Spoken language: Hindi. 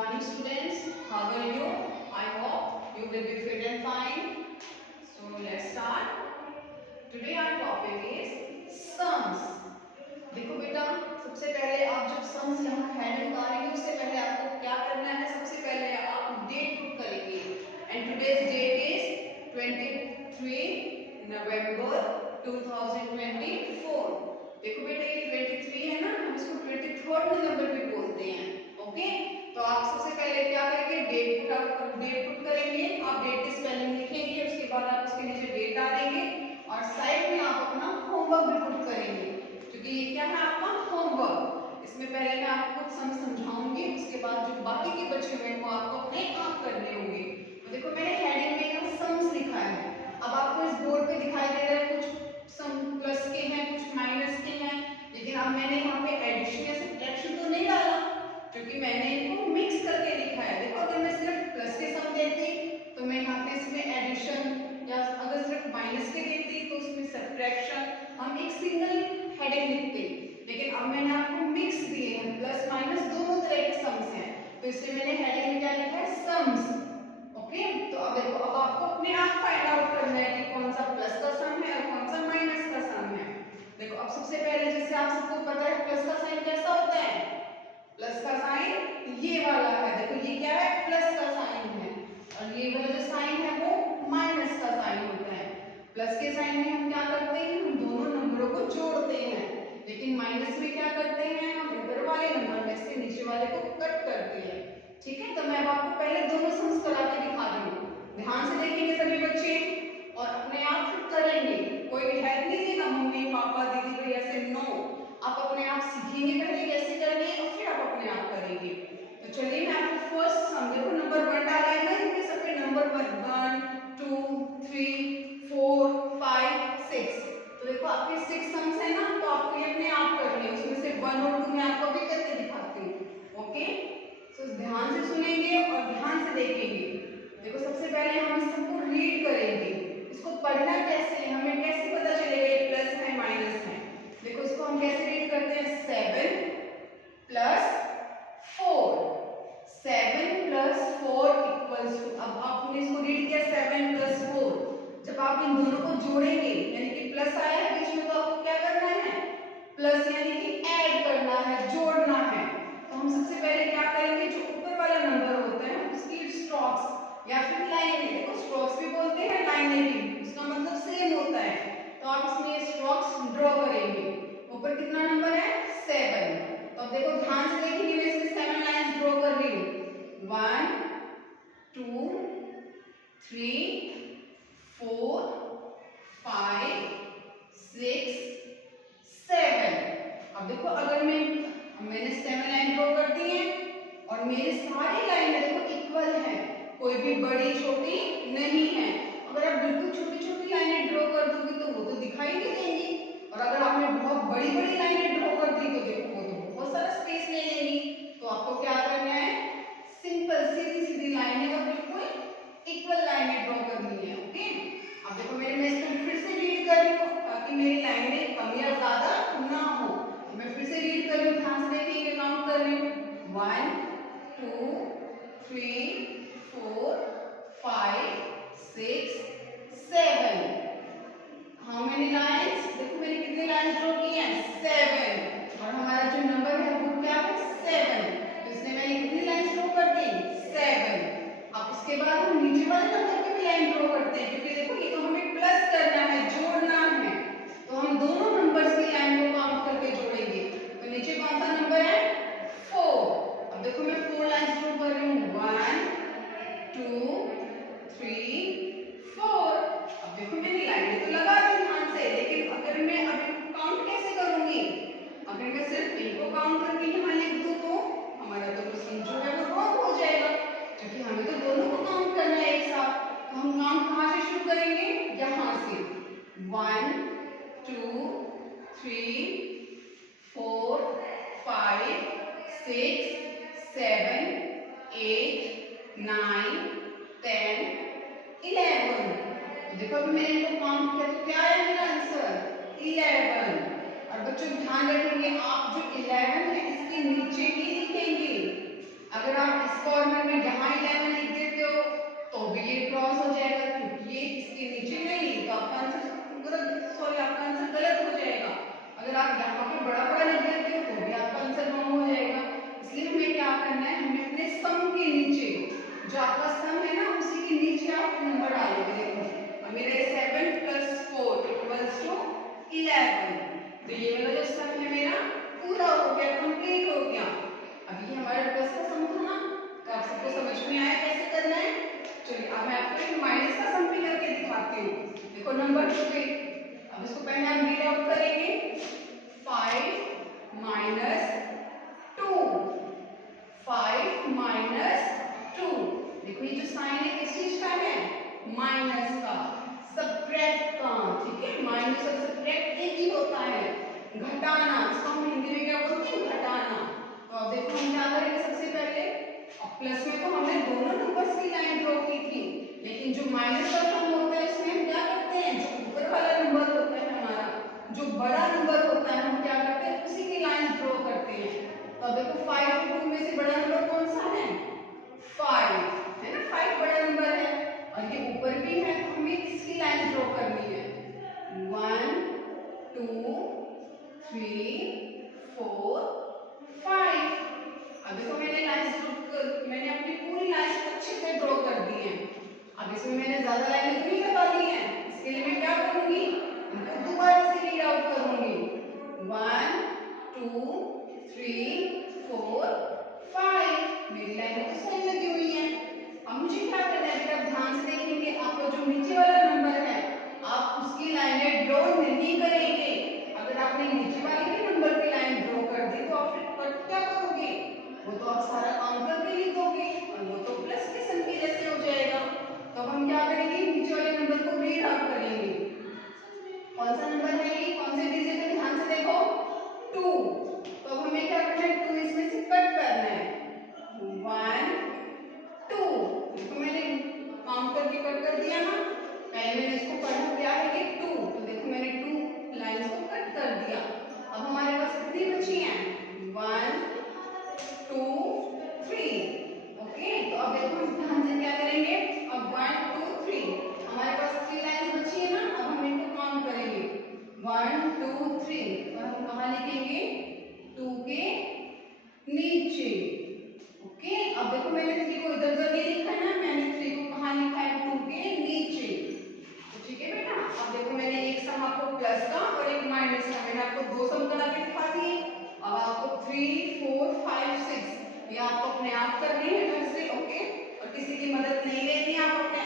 morning students, how are you? I hope you will be fit and fine. So let's start. Today our topic is sums. देखो बेटा, सबसे पहले आप जब sums यहाँ हेड निकालेंगे उससे पहले आपको क्या करना है? सबसे पहले आप डेट पुट करेंगे and today's date is 23 November 2024. देखो बेटा ये 23 है ना, हम इसको 23rd नवंबर भी बोलते हैं. ओके, तो आप सबसे पहले क्या करेंगे? डेट पुट करेंगे. आप डेट की स्पेलिंग लिखेंगे, उसके बाद आप उसके नीचे डेट डालेंगे और साइड में आप अपना होमवर्क भी पुट करेंगे, क्योंकि ये क्या है आपका होमवर्क. इसमें पहले मैं आपको कुछ समझाऊंगी, उसके बाद जो बाकी के बचे हुए हैं वो आपको अपने आप करने होंगे. तो देखो मैंने हेडिंग में यहाँ सम्स लिखा है. अब आपको इस बोर्ड पे दिखाई दे रहा है कुछ सम प्लस के हैं, कुछ माइनस के हैं, लेकिन अब मैंने यहाँ पे एडिशन या सब्ट्रैक्शन तो नहीं डाला, क्योंकि मैंने इनको मिक्स करके लिखा है. देखो अगर मैं सिर्फ प्लस के सम देती तो मैं यहाँ पे इसमें एडिशन, या अगर सिर्फ माइनस के देती तो उसमें सब्ट्रैक्शन, हम एक सिंगल हेडिंग लिखते. लेकिन अब मैंने आपको मिक्स दिए हैं, प्लस माइनस दोनों तरह के सम्स हैं, तो इसलिए मैंने हेडिंग में क्या लिखा है? सम्स. ओके, तो अब देखो, अब आपको अपने आप फाइंड आउट करना है कि कौन सा प्लस का सम है और कौन सा माइनस का सम है. देखो अब सबसे पहले जैसे आप सबको पता है प्लस का साइन कैसा होता है? प्लस का साइन ये वाला है. देखो ये क्या है? प्लस का साइन है, और ये वाला जो साइन है वो माइनस का साइन होता है. प्लस के साइन में हम क्या करते हैं? हम दोनों नंबरों को जोड़ते हैं, लेकिन माइनस में क्या करते हैं? हम ऊपर वाले नंबर में से नीचे वाले को कट करते हैं. ठीक है, तो मैं अब आपको पहले दोनों सम्स करा के दिखा रही हूँ. ध्यान से देखेंगे सभी बच्चे और अपने आप फिट करेंगे. कोई हेल्प नहीं देगा मम्मी पापा दीदी भैया से, नो. आप अपने आप सीखेंगे पहले कैसे करनी है और फिर आप अपने आप करेंगे. तो चलिए मैं आपको फर्स्ट सम, देखो नंबर 1 डाला है ना, इसमें सब पे नंबर 1 2 3 4 5 6. तो देखो आपके 6 सम्स है ना, तो आपको ये अपने आप करने हैं. उसमें से 1 और 2 मैं आपको अभी करके दिखाती हूँ. ओके, तो ध्यान से सुनेंगे और ध्यान से देखेंगे. देखो सबसे पहले हम इस सबको रीड करेंगे. इसको पढ़ना कैसे है, हमें कैसे पता चलेगा ये प्लस है माइनस है? देखो इसको हम कैसे रीड करते हैं? 7 प्लस 4. 7 प्लस 4 इक्वल्स टू, अब आपने इसको रीड किया 7 प्लस 4. जब आप इन दोनों को जोड़ेंगे, यानी कि प्लस आया है बीच में, तो आपको क्या करना है? प्लस यानी कि ऐड करना है, जोड़ना है. तो हम सबसे पहले क्या करेंगे? जो ऊपर वाला नंबर होता है उसकी स्ट्रोक्स या फिर लाइनें, देखो स्ट्रोक्स भी बोलते हैं लाइनें भी, उसका मतलब सेम होता है. तो आप इसमें स्ट्रोक्स ड्रॉ करेंगे. ऊपर कितना नंबर है? 7. तो अब देखो ध्यान से देखेंगे, मैं इसमें 7 लाइंस ड्रॉ कर रही हूँ. 1 2 3 4 5 6 7. अब देखो अगर मैंने 7 लाइन ड्रॉ कर दी है और मेरी सारी लाइनें देखो इक्वल हैं, कोई भी बड़ी छोटी नहीं है. अगर आप बिल्कुल छोटी छोटी लाइनें ड्रॉ कर दोगे तो वो तो दिखाई नहीं देंगी, और अगर आपने बहुत बड़ी बड़ी लाइनें ड्रॉ कर दी तो देखो वो तो बहुत सारा स्पेस ले लेंगी. तो आपको क्या करना है? सिंपल सीधी सीधी लाइनें और बिल्कुल इक्वल लाइनें ड्रॉ करनी है. ओके, अब देखो मैं इसको फिर से रीड कर रही हूँ ताकि मेरी लाइनें कम या ज्यादा ना हो. मैं फिर से रीड कर रही हूँ, ध्यान से देखिए, काउंट कर रही हूँ. 1 2 3 4 5 6 7. How many lines? देखो मैंने कितनी लाइंस ड्रॉ की हैं? 7. और हमारा जो नंबर है वो क्या है? 7. तो इसलिए मैंने कितनी लाइंस ड्रॉ कर दी? 7. अब उसके बाद हम नीचे वाले नंबर पे भी लाइन ड्रॉ करते हैं, क्योंकि देखो ये तो हमें प्लस करना है, जोड़ना है. तो हम दोनों नंबर्स की लाइन को काउंट करके जोड़ेंगे. तो नीचे कौन सा नंबर है? 4. अब देखो मैं 4 लाइंस ड्रॉ कर रही हूँ. 1 2 3 4. अब देखो मैंने लाइनें तो लगा दी ध्यान से, लेकिन अगर मैं अभी काउंट कैसे करूंगी? अगर मैं सिर्फ इनको काउंट करके यहाँ लिख दूँ तो हमारा तो क्वेश्चन जो है वो रॉन्ग हो जाएगा, क्योंकि हमें तो दोनों को काउंट करना है एक साथ. तो हम काउंट कहाँ से शुरू करेंगे? यहाँ से. 1 2 3 4 5 6 7 8 9 10 11. देखो अभी मैंने इनको काउंट किया तो क्या है मेरा आंसर? 11. और बच्चों ध्यान रखेंगे, आप जो 11 है इसके नीचे ही लिखेंगे. अगर आप इसको अब ये क्रॉस हो जाएगा क्योंकि ये इसके नीचे नहीं, तो आपका आंसर आपका आंसर गलत हो जाएगा। अगर आप यहाँ पे बड़ा बड़ा लिख देते हो तो भी आपका आंसर रॉन्ग हो जाएगा। इसलिए हमें क्या करना है, हमें अपने सम के नीचे जो आपका सम है ना उसी के नीचे आप नंबर डालोगे। देखो अब मेरा 7 + 4 = 11, तो ये वाला जो सम है मेरा पूरा हो गया, कंप्लीट हो गया। अब ये हमारा प्लस का सम था ना, तो आप सबको समझ में आया कैसे करना है। चलिए अब मैं आपको एक माइनस का सम भी करके दिखाती हूँ। देखो नंबर 2 पे, अब इसको पहले हम रीड आउट करेंगे। 5 - 2, 5 - 2। देखो ये जो साइन है किस चीज का है, माइनस का, सब्ट्रैक्ट का। ठीक है, माइनस और सब्ट्रैक्ट एक ही होता है, घटाना। इसको हम हिंदी में क्या बोलते हैं, घटाना। तो अब देखो हम क्या करेंगे, सबसे पहले अब प्लस में तो हमने दोनों नंबर्स की लाइन ड्रॉ की थी, लेकिन जो माइनस का सम होता है उसमें हम क्या करते हैं, जो ऊपर वाला नंबर होता है हमारा, जो बड़ा नंबर होता है, हम क्या करते हैं उसी की लाइन ड्रॉ करते हैं। तो अब देखो 5 और 2 में से बड़ा नंबर कौन सा है, 5 है ना, 5 बड़ा नंबर है और ये ऊपर भी है, तो हमें इसकी लाइन ड्रॉ करनी है। 1 2 3 4 5। अब देखो मैंने अपनी पूरी लाइन अच्छे से ड्रॉ कर दी है। अब इसमें मैंने ज्यादा लाइन नहीं लगा दी है, इसके लिए मैं क्या करूंगी, इनको दोबारा से रीड आउट करूंगी। 1 2 3 4 5, मेरी लाइन तो सही लगी हुई है। अब मुझे क्या करना है बेटा, ध्यान से देखेंगे, आपका जो नीचे वाला नंबर है आप उसकी लाइनें ड्रॉ नहीं करेंगे। अगर आपने नीचे वाले ही नंबर की लाइन ड्रॉ कर दी तो आप फिर कट क्या करोगे, वो तो आप सारा काम करके लिख दोगे और वो तो प्लस के सम के जैसे हो जाएगा। तो हम क्या करेंगे, नीचे वाले नंबर को रीड आउट करेंगे। कौन सा नंबर है ये, कौन से डिजिट है, ध्यान से देखो 2। तो हमें क्या करना है, 2 इसमें से कट करना है। 1 2, देखो मैंने काउंट करके कट कर दिया ना, पहले मैंने इसको पढ़ा क्या है कि 2, तो देखो मैंने 2 लाइंस को कट कर दिया। अब हमारे पास कितनी बची हैं, 1 2 3। ओके, तो अब देखो ध्यान से क्या करेंगे, अब 1 2 3 हमारे पास 3 लाइंस बची है ना, अब हम इनको काउंट करेंगे 1 2 3, और हम कहाँ लिखेंगे, 2 के नीचे। ओके, अब देखो मैंने 3 को इधर उधर नहीं लिखा है ना, मैंने 3 को कहाँ लिखा है, 2 के नीचे। तो ठीक है बेटा, अब देखो मैंने एक सम आपको प्लस का और एक माइनस का, मैंने आपको दो सम करा के दिखा दिए। अब आपको 3 4 5 6 ये आपको अपने आप करनी है घर से। ओके, और किसी की मदद नहीं लेनी, आप अपने